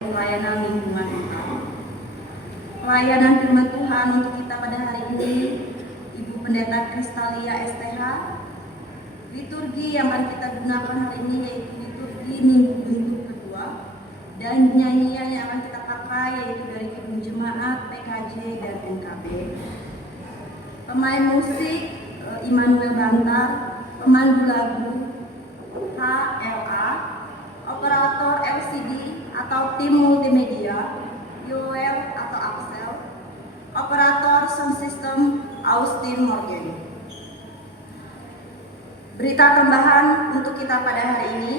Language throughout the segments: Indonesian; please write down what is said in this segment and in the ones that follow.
Pelayanan lingkungan kita. Pelayanan firman Tuhan untuk kita pada hari ini, Ibu Pendeta Kristalia STH. Liturgi yang akan kita gunakan hari ini yaitu liturgi Minggu Bentuk kedua, dan nyanyian yang akan kita pakai yaitu dari Kidung Jemaat, PKJ, dan NKB. Pemain musik Immanuel Bantar, pemandu lagu HLA, operator LCD atau tim multimedia Yoel atau Axel, operator sound system Austin Morgan. Berita tambahan untuk kita pada hari ini.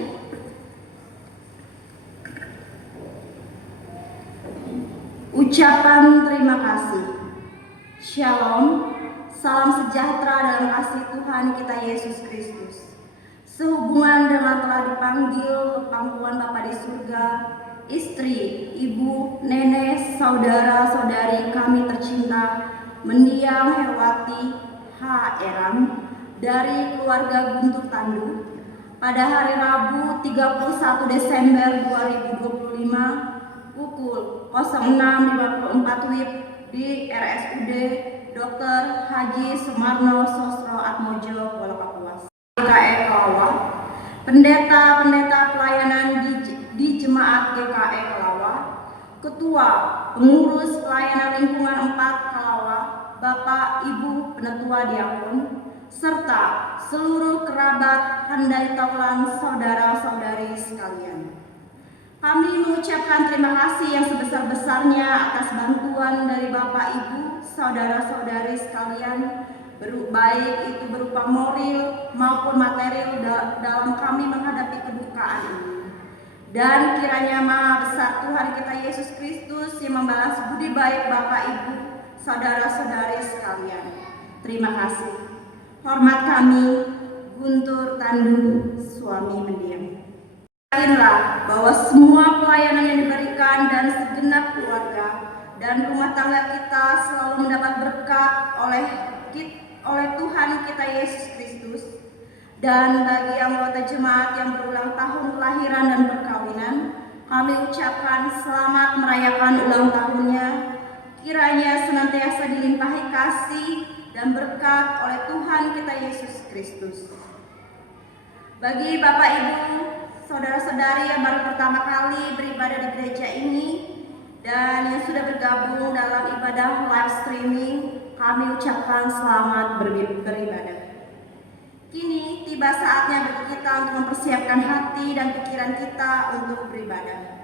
Ucapan terima kasih. Shalom, salam sejahtera dalam kasih Tuhan kita Yesus Kristus. Sehubungan dengan telah dipanggil ke pangkuan Bapa di surga, istri, ibu, nenek, saudara-saudari kami tercinta, mendiang Herwati H. Eram dari keluarga Guntur Tandu pada hari Rabu 31 Desember 2025 pukul 06.54 WIB di RSUD Dr. Haji Sumarno Sosro Atmojo, Kuala Kapuas. GKE Kelawa, pendeta-pendeta pelayanan di Jemaat GKE Kelawa, Ketua Pengurus Pelayanan Lingkungan 4 Kelawa, Bapak Ibu Penetua Diakon, serta seluruh kerabat handai taulan saudara-saudari sekalian. Kami mengucapkan terima kasih yang sebesar-besarnya atas bantuan dari Bapak Ibu, saudara-saudari sekalian, baik itu berupa moral maupun material dalam kami menghadapi kedukaan ini. Dan kiranya Maha Besar Tuhan kita Yesus Kristus yang membalas budi baik Bapak Ibu, saudara-saudari sekalian. Terima kasih. Hormat kami, Guntur Tandu, suami mendiang. Yakinlah bahwa semua pelayanan yang diberikan dan segenap keluarga dan rumah tangga kita selalu mendapat berkat oleh Tuhan kita Yesus Kristus. Dan bagi anggota jemaat yang berulang tahun kelahiran dan perkawinan, kami ucapkan selamat merayakan ulang tahunnya. Kiranya senantiasa dilimpahi kasih dan berkat oleh Tuhan kita Yesus Kristus. Bagi Bapak Ibu, saudara-saudari yang baru pertama kali beribadah di gereja ini dan yang sudah bergabung dalam ibadah live streaming, kami ucapkan selamat beribadah. Kini tiba saatnya bagi kita untuk mempersiapkan hati dan pikiran kita untuk beribadah.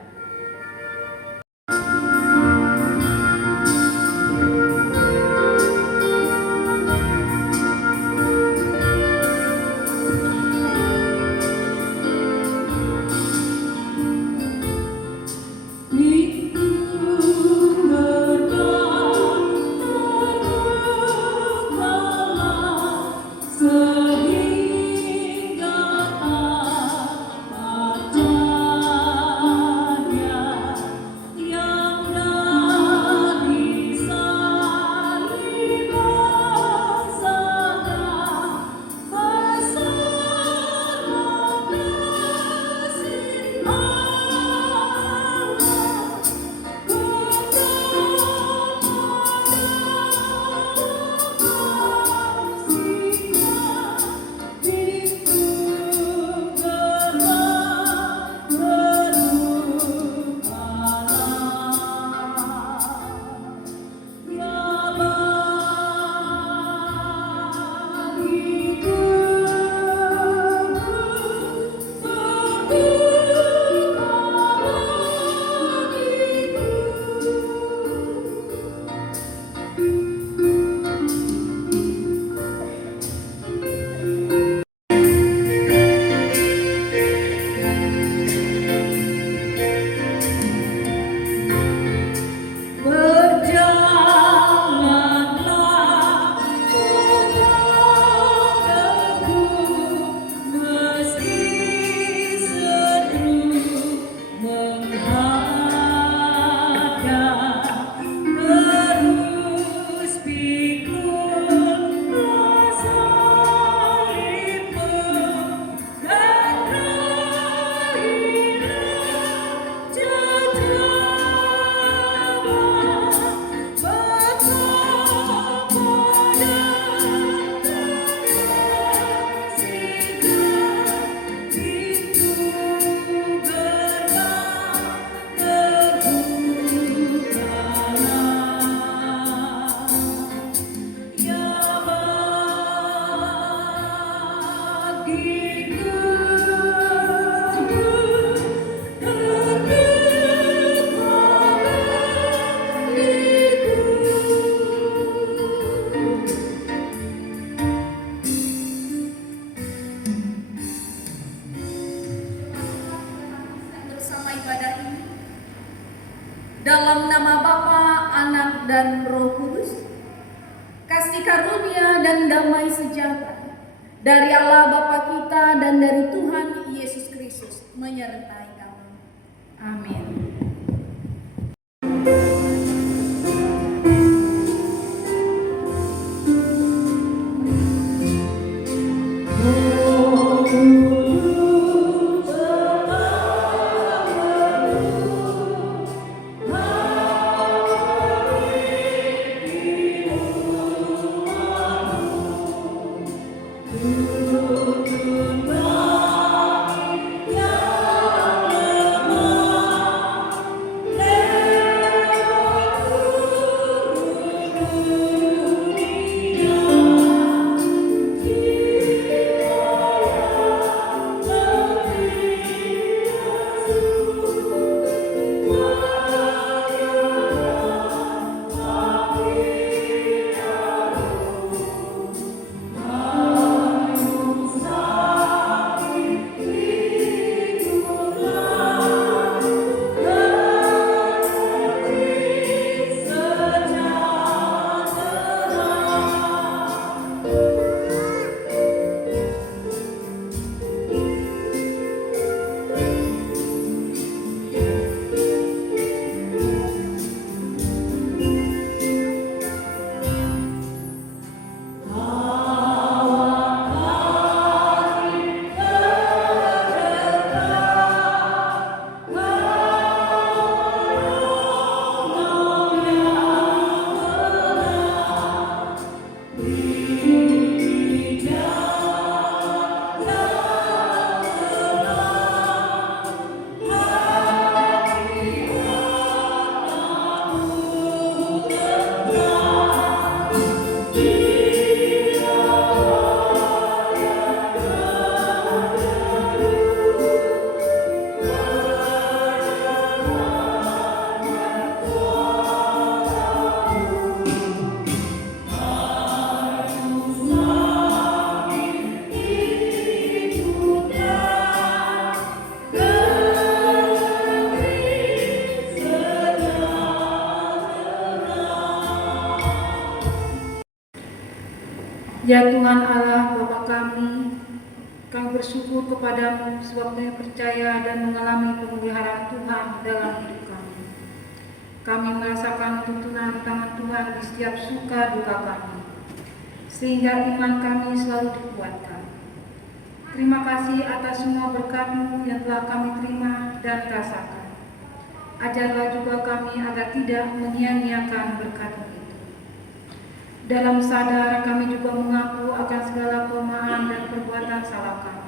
Dalam nama Bapa, Anak, dan Roh Kudus, kasih karunia dan damai sejahtera dari Allah Bapa kita dan dari Tuhan Yesus Kristus menyertai kamu. Amin. Ya Tuhan Allah Bapa kami bersyukur kepadamu sebab kami percaya dan mengalami pemeliharaan Tuhan dalam hidup kami. Kami merasakan tuntunan tangan Tuhan di setiap suka duka kami, sehingga iman kami selalu dikuatkan. Terima kasih atas semua berkat-Mu yang telah kami terima dan rasakan. Ajarlah juga kami agar tidak menyia-nyiakan berkat-Mu. Dalam sadar kami juga mengaku akan segala kelemahan dan perbuatan salah kami.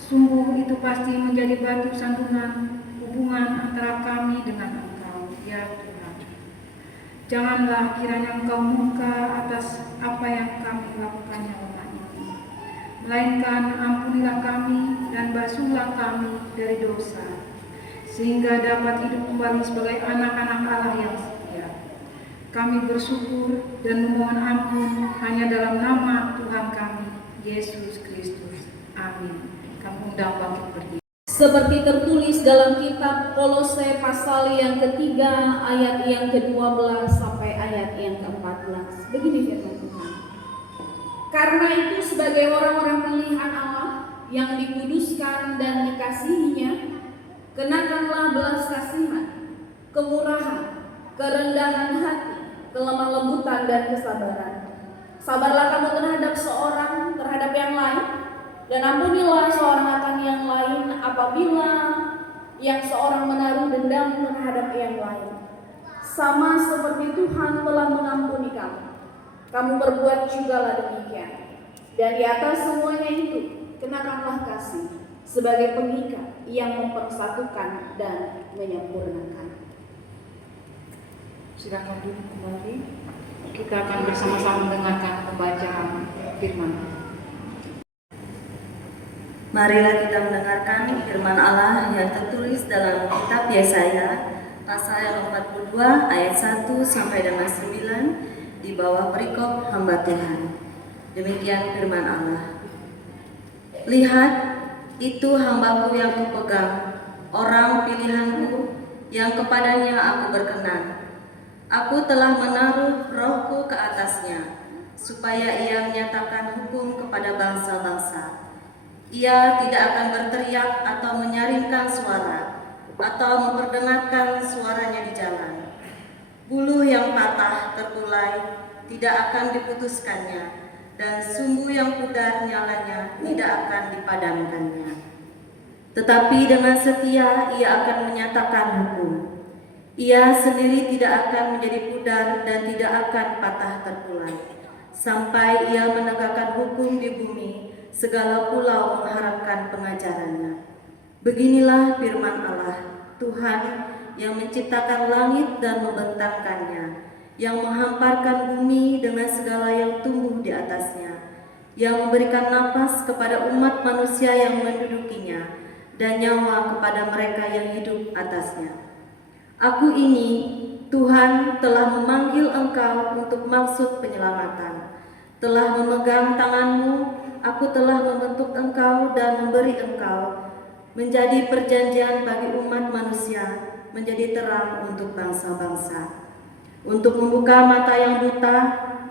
Sungguh itu pasti menjadi batu sandungan hubungan antara kami dengan Engkau, ya Tuhan. Janganlah kiranya Engkau murka atas apa yang kami lakukan lemah ini, melainkan ampunilah kami dan basuhlah kami dari dosa, sehingga dapat hidup kembali sebagai anak-anak Allah yang setia. Kami bersyukur dan memohon ampun hanya dalam nama Tuhan kami, Yesus Kristus. Amin. Kami undang bangkit berdiri. Seperti tertulis dalam kitab Kolose pasal yang ketiga ayat yang ke-12 sampai ayat yang ke-14. Begini firman Tuhan. Karena itu sebagai orang-orang pilihan Allah yang dikuduskan dan dikasihinya, kenakanlah belas kasihan, kemurahan, kerendahan hati, kelemah lembutan dan kesabaran. Sabarlah kamu terhadap yang lain, dan ampunilah seorang akan yang lain apabila yang seorang menaruh dendam terhadap yang lain. Sama seperti Tuhan telah mengampuni kamu, kamu berbuat jugalah demikian. Dan di atas semuanya itu, kenakanlah kasih sebagai pengikat yang mempersatukan dan menyempurnakan. Silakan duduk kembali. Kita akan bersama-sama mendengarkan pembacaan firman. Marilah kita mendengarkan firman Allah yang tertulis dalam kitab Yesaya pasal 42 ayat 1 sampai dengan 9 di bawah perikop hamba Tuhan. Demikian firman Allah. Lihat, itu hambaku yang kupegang, orang pilihanku, yang kepadanya aku berkenan. Aku telah menaruh rohku ke atasnya, supaya ia menyatakan hukum kepada bangsa-bangsa. Ia tidak akan berteriak atau menyaringkan suara, atau memperdengarkan suaranya di jalan. Buluh yang patah terkulai tidak akan diputuskannya, dan sumbu yang pudar nyalanya tidak akan dipadamkannya. Tetapi dengan setia ia akan menyatakan hukum. Ia sendiri tidak akan menjadi pudar dan tidak akan patah terkulai, sampai ia menegakkan hukum di bumi, segala pulau mengharapkan pengajarannya. Beginilah firman Allah, Tuhan yang menciptakan langit dan membentangkannya, yang menghamparkan bumi dengan segala yang tumbuh di atasnya, yang memberikan napas kepada umat manusia yang mendudukinya, dan nyawa kepada mereka yang hidup atasnya. Aku ini, Tuhan, telah memanggil engkau untuk maksud penyelamatan. Telah memegang tanganmu, aku telah membentuk engkau dan memberi engkau menjadi perjanjian bagi umat manusia, menjadi terang untuk bangsa-bangsa, untuk membuka mata yang buta,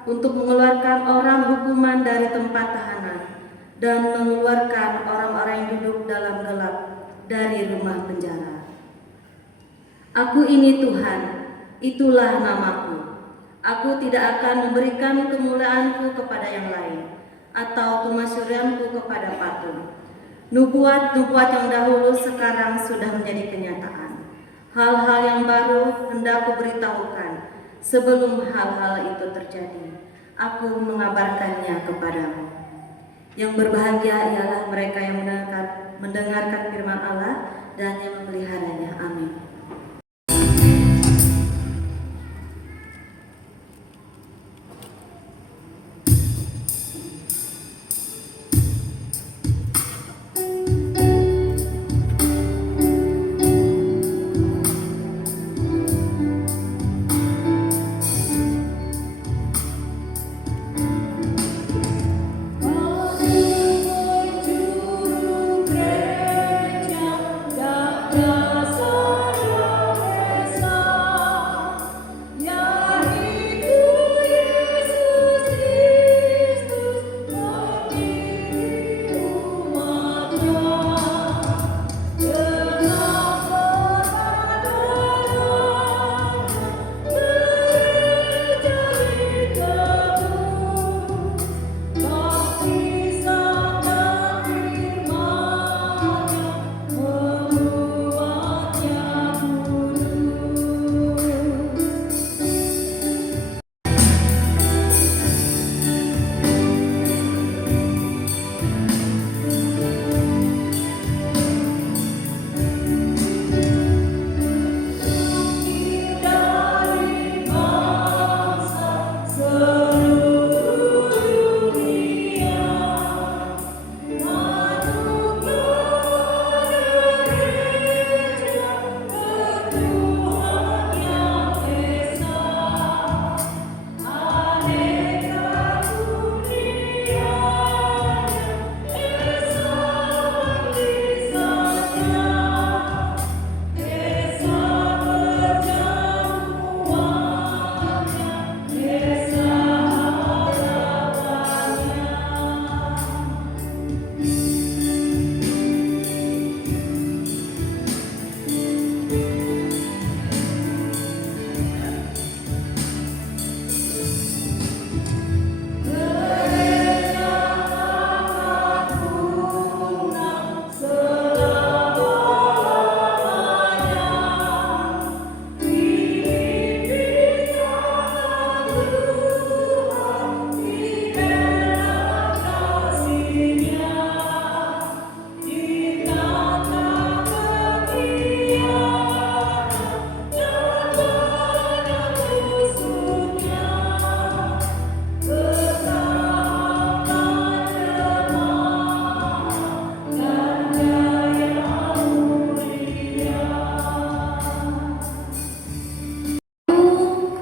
untuk mengeluarkan orang hukuman dari tempat tahanan, dan mengeluarkan orang-orang yang duduk dalam gelap dari rumah penjara. Aku ini Tuhan, itulah namaku. Aku tidak akan memberikan kemuliaanku kepada yang lain, atau kemasyhurianku kepada patung. Nubuat-nubuat yang dahulu sekarang sudah menjadi kenyataan. Hal-hal yang baru hendak kuberitahukan sebelum hal-hal itu terjadi. Aku mengabarkannya kepadamu. Yang berbahagia ialah mereka yang mendengarkan firman Allah dan yang memeliharanya. Amin.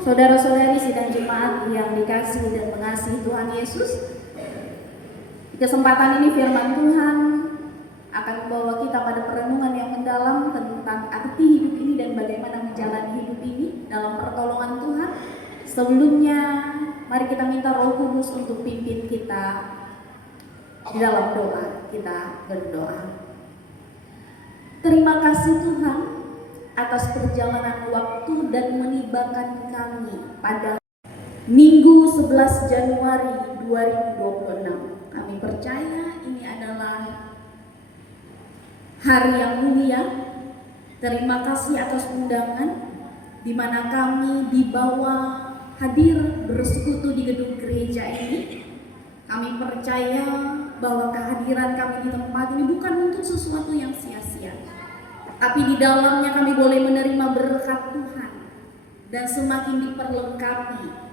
Saudara-saudari sidang jemaat yang dikasihi dan mengasihi Tuhan Yesus, di kesempatan ini firman Tuhan akan membawa kita pada perenungan yang mendalam tentang arti hidup ini dan bagaimana Sebelumnya, mari kita minta Roh Kudus untuk pimpin kita di dalam doa. Kita berdoa. Terima kasih Tuhan atas perjalanan waktu dan menibakan kami pada Minggu 11 Januari 2026. Kami percaya ini adalah hari yang mulia. Terima kasih atas undangan di mana kami dibawa hadir bersekutu di gedung gereja ini. Kami percaya bahwa kehadiran kami di tempat ini bukan untuk sesuatu yang sia-sia, tapi di dalamnya kami boleh menerima berkat Tuhan dan semakin diperlengkapi.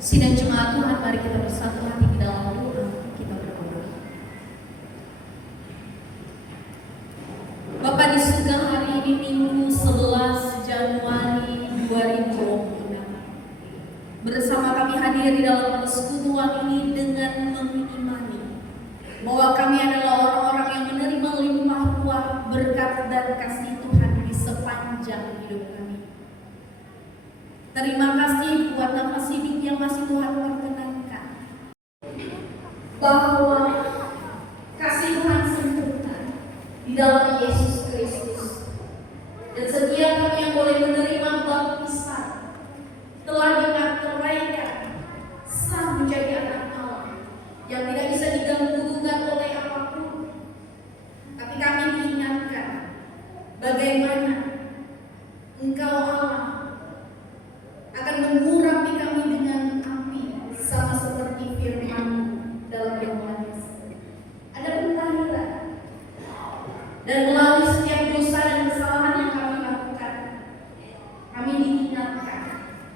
Sidang jemaat Tuhan, mari kita bersatu hati di dalam doa, kita berdoa. Bapa di surga, hari ini Minggu 11 Januari 2026. Bersama kami hadir di dalam persekutuan ini dengan mengimani bahwa kami adalah orang-orang yang menerima limpah ruah berkat dan kasih Tuhan di sepanjang hidup kami. Terima kasih buat nafas hidup yang masih Tuhan perkenankan, bahwa kasih Tuhan sempurna di dalam Yesus Kristus, dan setiap kami yang boleh menerima baptisan telah diangkatkan sah menjadi anak Allah yang tidak bisa diganggu-gugat oleh apapun. Tapi kami diingatkan bagaimana Engkau Allah akan mengurapi kami dengan api, sama seperti firman dalam Yohanes. Ada pentahiran, dan melalui setiap dosa dan kesalahan yang kami lakukan, kami diingatkan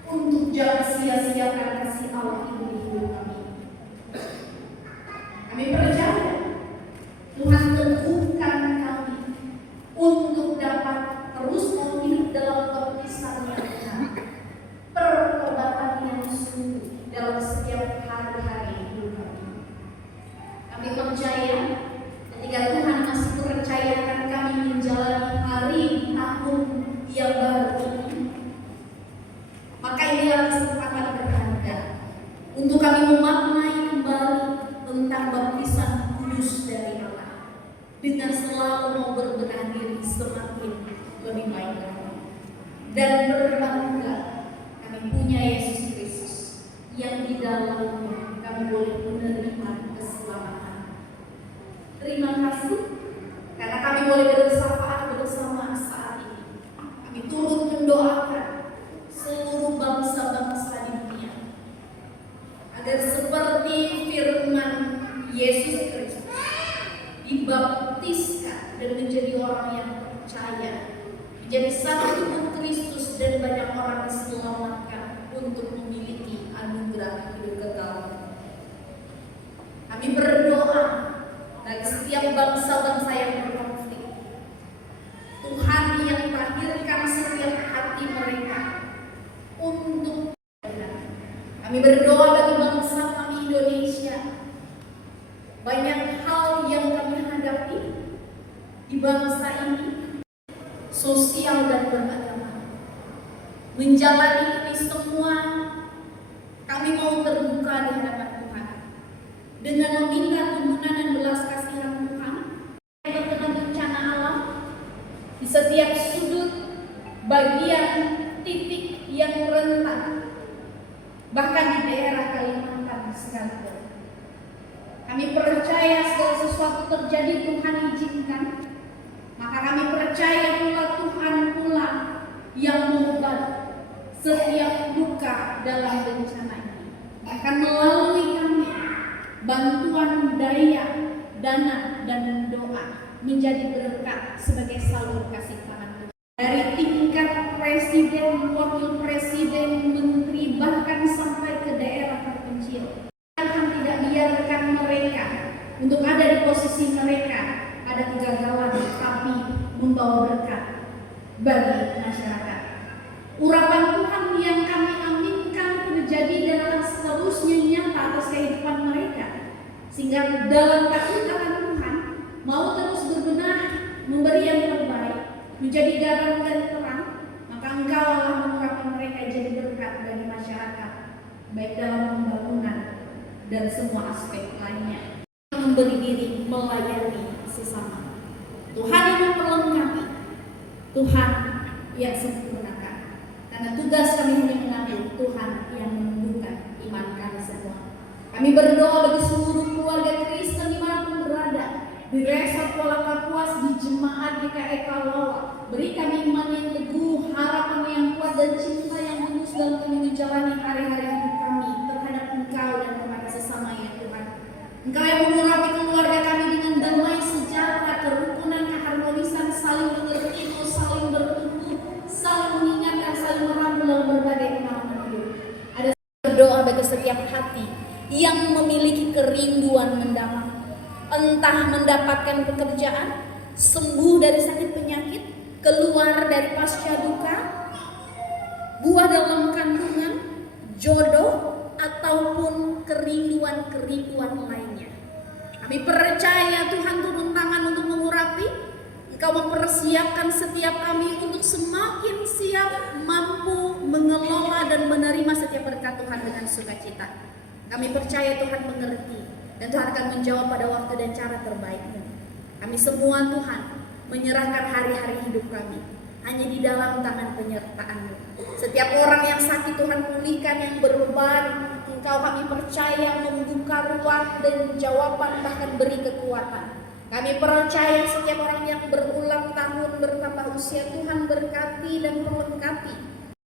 untuk jangan sia-siakan kasih Allah itu di hidup kami. Kami percaya Tuhan teguhkan kami untuk dapat terus hidup dalam baptisan yang benar, pertobatan yang sungguh dalam setiap hari-hari hidup kami. Kami percaya ketika Tuhan masih percayakan kami menjalani hari tahun yang baru ini, maka inilah kesempatan berharga untuk kami memaknai kembali tentang baptisan kudus dari Allah, dengan selalu mau berbenah diri semakin lebih baik lagi, dan berbangga kami punya Yesus Kristus yang di dalamnya kami boleh menerima keselamatan. Terima kasih karena kami boleh bersama saat ini. Kami turut mendoakan seluruh bangsa-bangsa di dunia agar seperti firman Yesus Kristus dibaptiskan dan menjadi orang yang percaya, menjadi satu tubuh Kristus, dan banyak orang diselamatkan untuk memiliki anugerah hidup kekal. Kami berdoa bagi setiap bangsa-bangsa yang berkonflik, Tuhan yang tahirkan setiap hati mereka untuk. Kami berdoa bagi bangsa kami Indonesia. Banyak hal yang kami hadapi di bangsa ini, sosial dan beragama. Menjalani ini semua, kami mau terbuka di hadapan Tuhan dengan meminta tuntunan dan belas kasihan Tuhan yang terkena bencana alam di setiap sudut, bagian, titik yang rentan, bahkan di daerah Kalimantan sekalipun. Kami percaya segala sesuatu terjadi Tuhan izinkan, maka kami percaya pula Tuhan pula yang membantu setiap duka dalam bencana ini. Akan melalui kami bantuan daya, dana, dan doa menjadi berkat sebagai salur kasih tangan Tuhan. Dari tingkat presiden, wakil presiden, menteri, bahkan sampai ke daerah terpencil. Tuhan tidak biarkan mereka untuk ada di posisi mereka ada kegagalan, tapi membawa berkat bagi masyarakat. Urapan Tuhan yang kami aminkan terjadi dan akan seterusnya nyata atas kehidupan mereka, sehingga dalam tangan Tuhan mau terus berbenah, memberi yang terbaik, menjadi garam dan terang, maka Engkau Allah mengurapi mereka jadi berkat bagi masyarakat, baik dalam pembangunan dan semua aspek lainnya. Memberi diri melayani sesama. Tuhan yang memperlengkapi, Tuhan yang sempurnakan. Karena tugas kami hanya mengabdi, Tuhan yang menumbuhkan iman kami semua. Kami berdoa bagi seluruh keluarga Kristen dimanapun berada, di Resort Kuala Kapuas, di Jemaat GKI Kalawa. Beri kami iman yang teguh, harapan yang kuat, dan cinta yang tulus dalam kami menjalani hari-hari hidup kami terhadap Engkau dan kepada sesama ya Tuhan. Engkau yang mengurapi keluarga kami dengan damai sejahtera, kerukunan, keharmonisan, saling mengerti, saling bertumbuh, saling mengingatkan, saling merangkul dalam berbagai pengalaman hidup. Ada berdoa bagi setiap hati yang memiliki kerinduan mendalam, entah mendapatkan pekerjaan, sembuh dari sakit penyakit, keluar dari pasca duka, buah dalam kandungan, jodoh, atau kerinduan-kerinduan lainnya. Kami percaya Tuhan turun tangan untuk mengurapi. Engkau mempersiapkan setiap kami untuk semakin siap, mampu mengelola dan menerima setiap berkat Tuhan dengan sukacita. Kami percaya Tuhan mengerti dan Tuhan akan menjawab pada waktu dan cara terbaiknya. Kami semua Tuhan menyerahkan hari-hari hidup kami hanya di dalam tangan penyertaan-Mu. Setiap orang yang sakit Tuhan pulihkan, yang berbeban Engkau kami percaya membuka ruang dan jawaban, bahkan beri kekuatan. Kami percaya setiap orang yang berulang tahun bertambah usia Tuhan berkati dan melengkapi.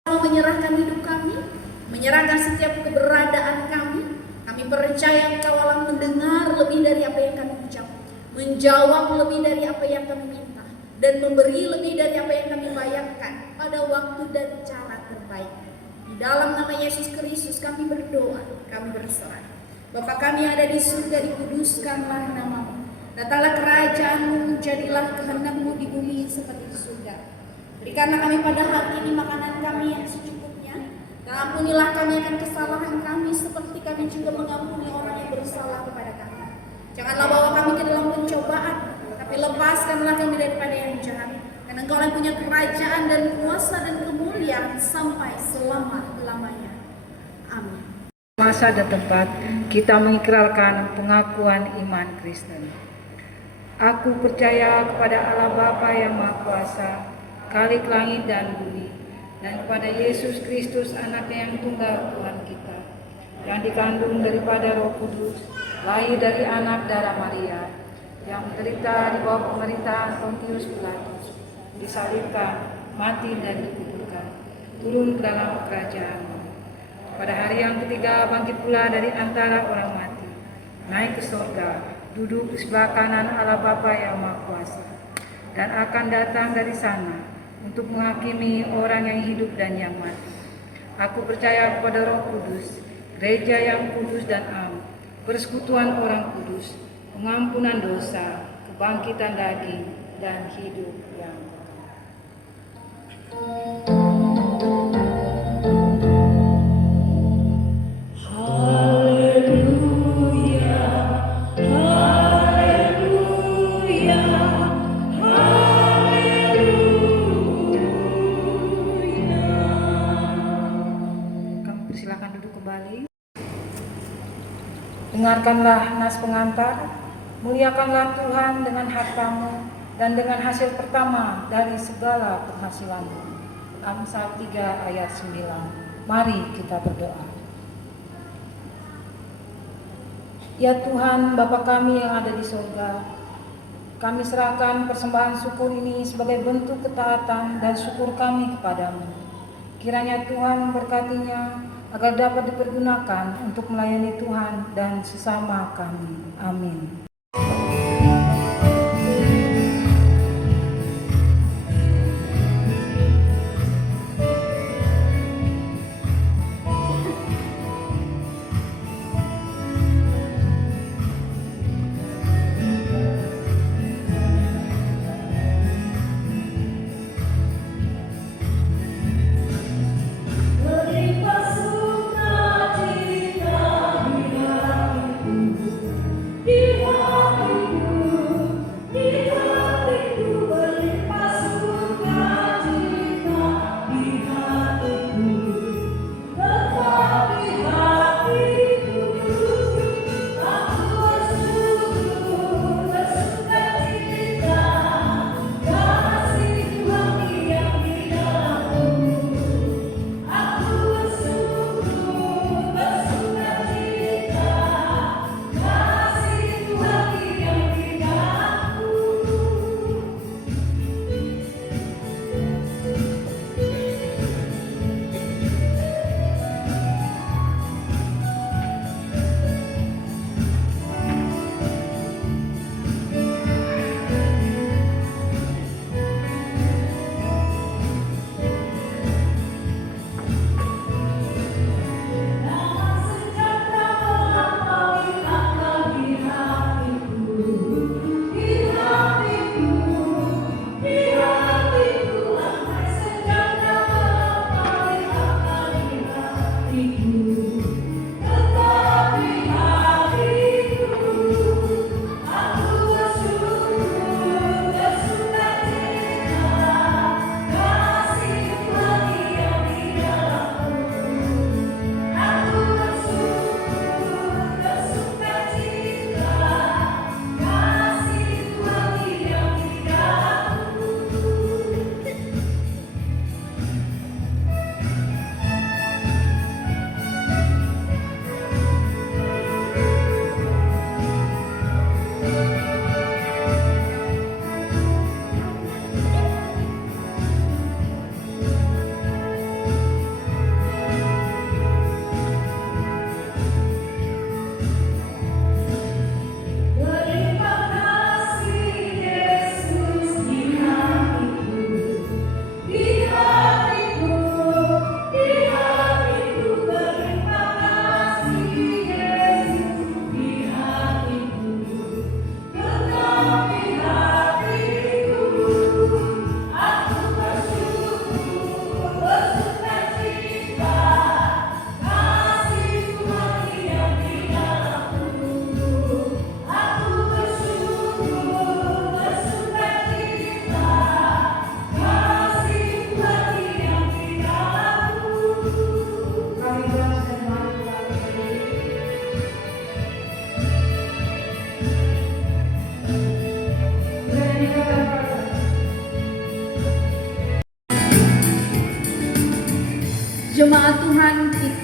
Kami menyerahkan hidup kami, menyerahkan setiap keberadaan kami. Kami percaya Engkau Allah mendengar lebih dari apa yang kami ucap, menjawab lebih dari apa yang kami minta, dan memberi lebih dari apa yang kami bayangkan pada waktu dan cara terbaik. Di dalam nama Yesus Kristus kami berdoa, kami berserah. Bapa kami yang ada di surga, dikuduskanlah nama-Mu. Datanglah kerajaan-Mu, jadilah kehendak-Mu di bumi seperti di surga. Berikanlah kami pada hari ini makanan kami yang secukupnya. Dan ampunilah kami akan kesalahan kami seperti kami juga mengampuni orang yang bersalah kepada kami. Janganlah bawa kami ke dalam pencobaan, tapi lepaskanlah kami daripada yang jahat. Karena Engkau yang punya kerajaan dan kuasa dan kemuliaan sampai selama-lamanya. Amin. Masa dan tempat kita mengikrarkan pengakuan iman Kristen. Aku percaya kepada Allah Bapa yang Maha Kuasa, Khalik langit dan bumi, dan kepada Yesus Kristus anaknya yang tunggal Tuhan kita, yang dikandung daripada Roh Kudus, lahir dari anak darah Maria, yang menderita di bawah pemerintahan Pontius Pilatus, disalibkan, mati dan dikuburkan, turun ke dalam kerajaan. Pada hari yang ketiga bangkit pula dari antara orang mati, naik ke surga, duduk di sebelah kanan Allah Bapa yang Maha Kuasa, dan akan datang dari sana untuk menghakimi orang yang hidup dan yang mati. Aku percaya kepada Roh Kudus, gereja yang kudus dan am, persekutuan orang kudus, pengampunan dosa, kebangkitan daging, dan hidup yang dengarkanlah nas pengantar, muliakanlah Tuhan dengan hartamu dan dengan hasil pertama dari segala penghasilanmu. Amsal 3 ayat 9. Mari kita berdoa. Ya Tuhan, Bapa kami yang ada di surga, kami serahkan persembahan syukur ini sebagai bentuk ketaatan dan syukur kami kepadamu. Kiranya Tuhan memberkatinya agar dapat dipergunakan untuk melayani Tuhan dan sesama kami. Amin. Tetapi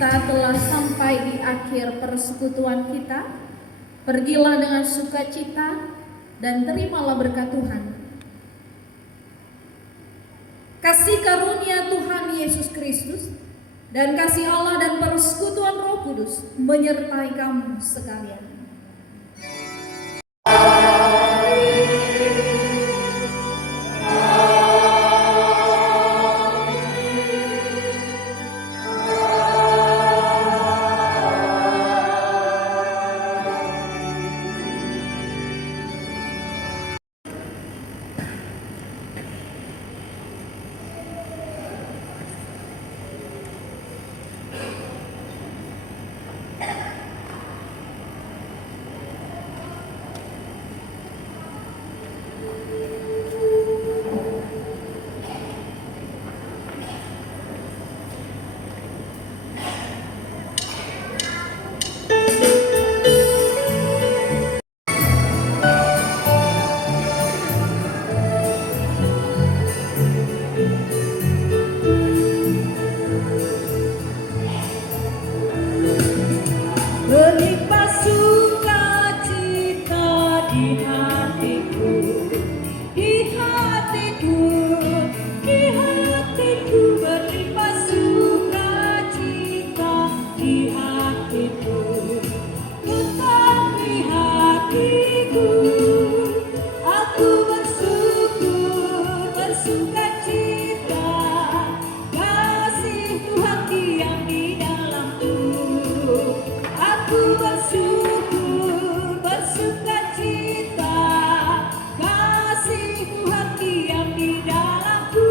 kita telah sampai di akhir persekutuan kita. Pergilah dengan sukacita dan terimalah berkat Tuhan. Kasih karunia Tuhan Yesus Kristus dan kasih Allah dan persekutuan Roh Kudus menyertai kamu sekalian. Berlimpah sukacita di hatiku, di hatiku, di hatiku. Berlimpah sukacita di hatiku, tetapi hatiku aku bersyukur, bersukacita. Kasih Tuhan diam di dalamku. Aku bersyukur, bersukacita. Kasih Tuhan diam di dalamku.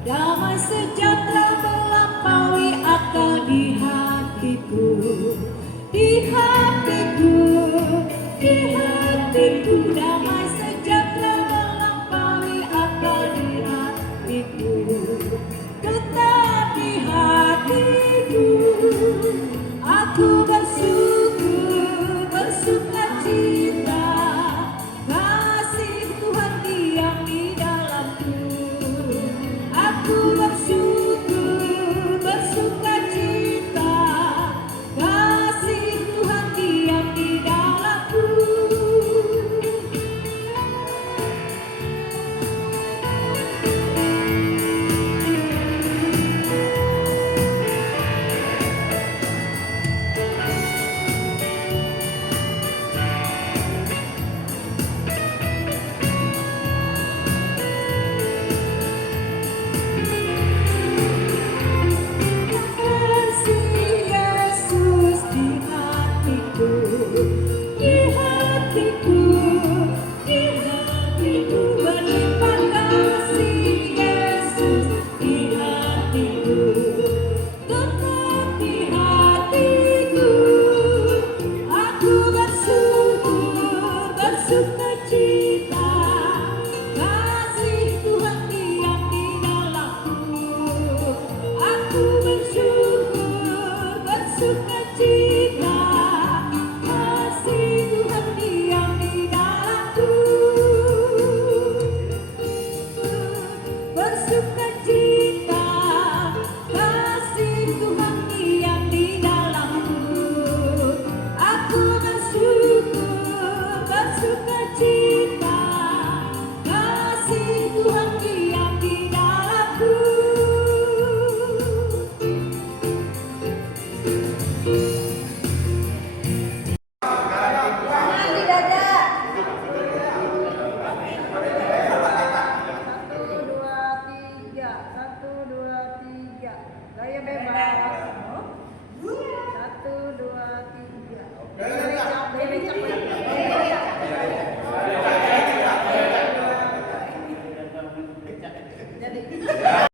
Damai sejahtera melampaui akal di hatiku, di hatiku, di hatiku. Damai sejahtera melampaui akal di hatiku, tetap di hatiku. Aku bersyukur, bersukacita. Kasih Tuhan diam di dalamku. Aku bersyukur, bersukacita. Kasih Tuhan diam di dalamku. Suka